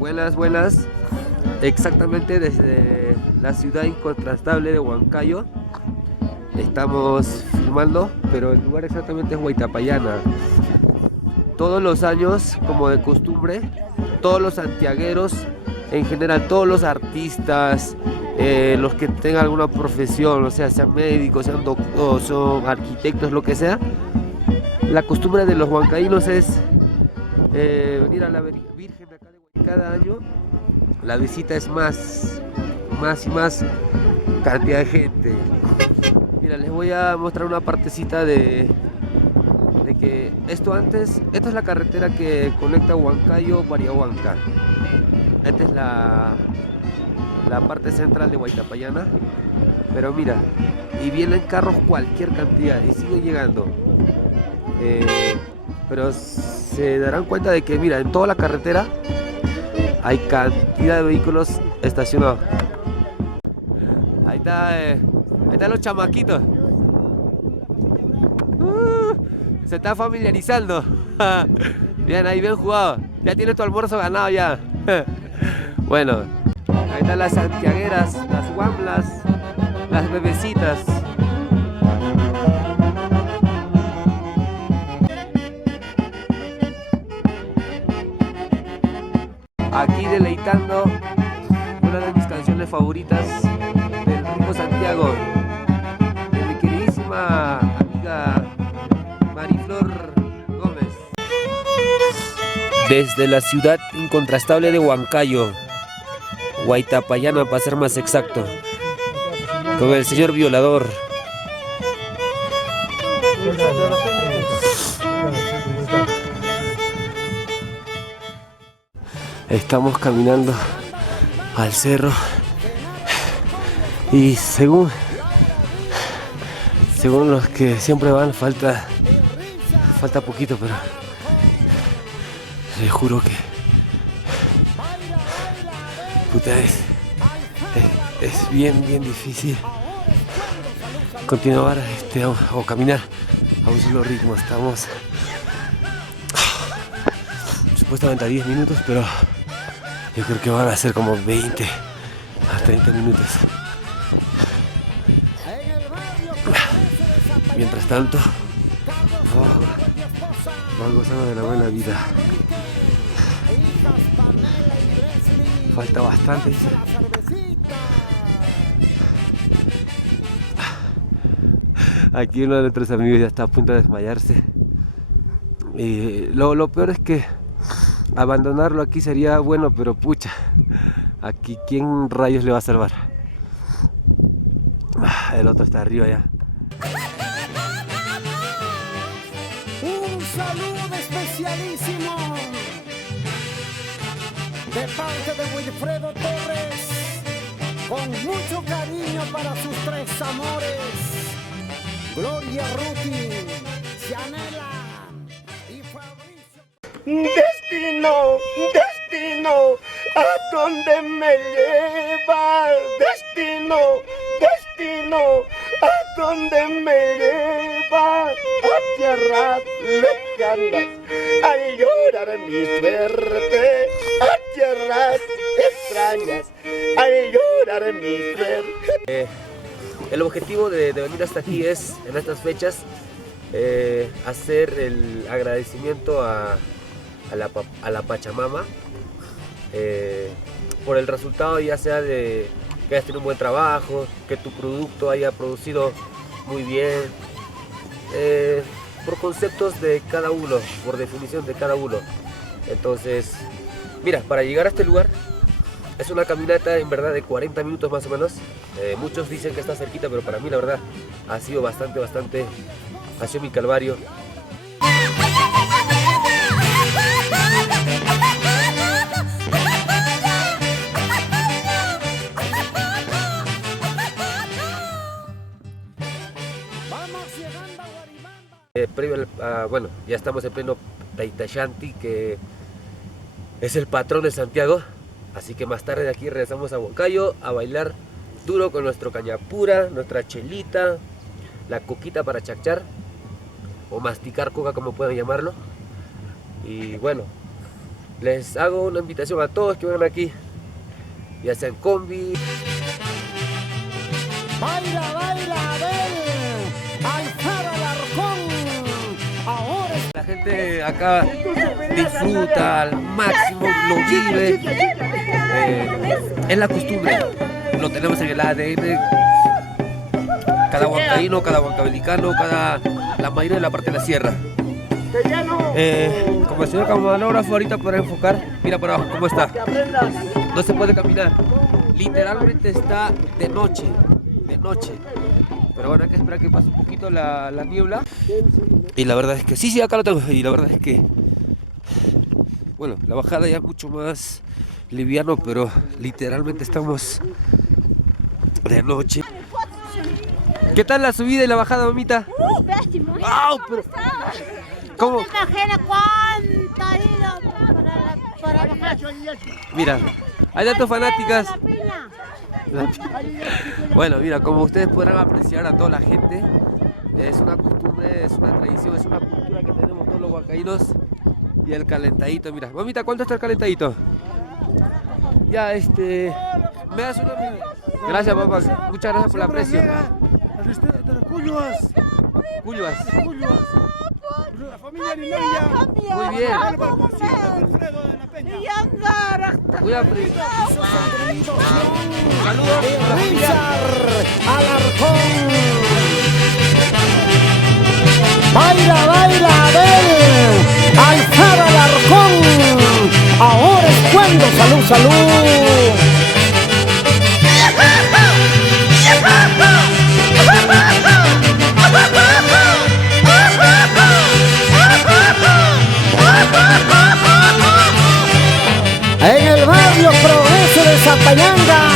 Buenas, buenas. Exactamente desde la ciudad incontrastable de Huancayo. Estamos filmando, pero el lugar exactamente es Huaytapallana. Todos los años, como de costumbre, todos los santiagueros, en general todos los artistas, los que tengan alguna profesión, o sea, sean médicos, sean doctores, son arquitectos, lo que sea, la costumbre de los huancaínos es venir a la Virgen de acá de Huaytapallana. Cada año la visita es más y más cantidad de gente. Mira, les voy a mostrar una partecita de que esta es la carretera que conecta Huancayo-Pariahuanca. Esta es la parte central de Huaytapallana. Pero mira, y vienen carros cualquier cantidad y siguen llegando. Pero se darán cuenta de que, mira, en toda la carretera hay cantidad de vehículos estacionados. Ahí están los chamaquitos. Se está familiarizando. Bien, ahí bien jugado. Ya tienes tu almuerzo ganado ya. Bueno, ahí están las santiagueras, las guamblas, las bebecitas. Aquí deleitando una de mis canciones favoritas del ritmo Santiago, de mi queridísima amiga Mariflor Gómez. Desde la ciudad incontrastable de Huancayo, Huaytapallana para ser más exacto, con el señor violador. Estamos caminando al cerro y según los que siempre van, falta poquito, pero les juro que puta, es bien difícil continuar o caminar a un solo ritmo. Estamos supuestamente a 10 minutos, pero yo creo que van a ser como 20 a 30 minutos. Mientras tanto, vamos gozando de la buena vida. Falta bastante, dice. Aquí uno de nuestros amigos ya está a punto de desmayarse. Y lo peor es que abandonarlo aquí sería bueno, pero pucha, aquí ¿quién rayos le va a salvar? El otro está arriba ya. Un saludo especialísimo de parte de Wilfredo Torres, con mucho cariño para sus tres amores, Gloria Ruti, Cianela y Fabricio. Destino, destino, ¿a dónde me llevas? Destino, destino, ¿a dónde me llevas? A tierras lejanas, al llorar mi suerte, a tierras extrañas, al llorar mi suerte. El objetivo de venir hasta aquí es, en estas fechas, hacer el agradecimiento a la Pachamama por el resultado, ya sea de que hayas tenido un buen trabajo, que tu producto haya producido muy bien, por conceptos de cada uno, por definición de cada uno. Entonces, mira, para llegar a este lugar es una caminata en verdad de 40 minutos más o menos. Muchos dicen que está cerquita, pero para mí la verdad ha sido bastante, ha sido mi calvario. Previo bueno, ya estamos en pleno Taytashanti, que es el patrón de Santiago. Así que más tarde de aquí regresamos a Huancayo a bailar duro con nuestro cañapura, nuestra chelita, la coquita para chachar o masticar coca, como puedan llamarlo. Y bueno, Les hago una invitación a todos que vengan aquí, ya sea en combi. Baila, baila, ven, Alfaro Alarcón. Ahora es... La gente acá disfruta al máximo, lo vive. Es la costumbre, lo tenemos en el ADN. Cada huancaíno, cada huancabelicano, la mayoría de la parte de la sierra. Como el señor camarógrafo ahorita podrá enfocar, mira por abajo cómo está. No se puede caminar. Literalmente está de noche. Pero bueno, hay que esperar que pase un poquito la niebla. Y la verdad es que sí, acá lo tengo. Y la verdad es que, bueno, la bajada ya es mucho más liviano, pero literalmente estamos de noche. ¿Qué tal la subida y la bajada, mamita? Pésimo. ¡Au! Pero... ¿Cómo? No te imaginas cuánto ha ido para bajar. Mira, hay tantas fanáticas. La pina. Bueno, mira, como ustedes podrán apreciar a toda la gente, es una costumbre, es una tradición, es una cultura que tenemos todos los huancaínos. Y el calentadito, mira. Mamita, ¿cuánto está el calentadito? Ya, me das una... Gracias, papá. Muchas gracias por el aprecio. Cuyuas. La familia Linaria. Muy bien. Voy a saludos a la familia. Richard Alarcón. Baila, baila, ven, Alfaro Alarcón. Ahora es cuando, salud, salud. En el barrio Progreso de Zapayanga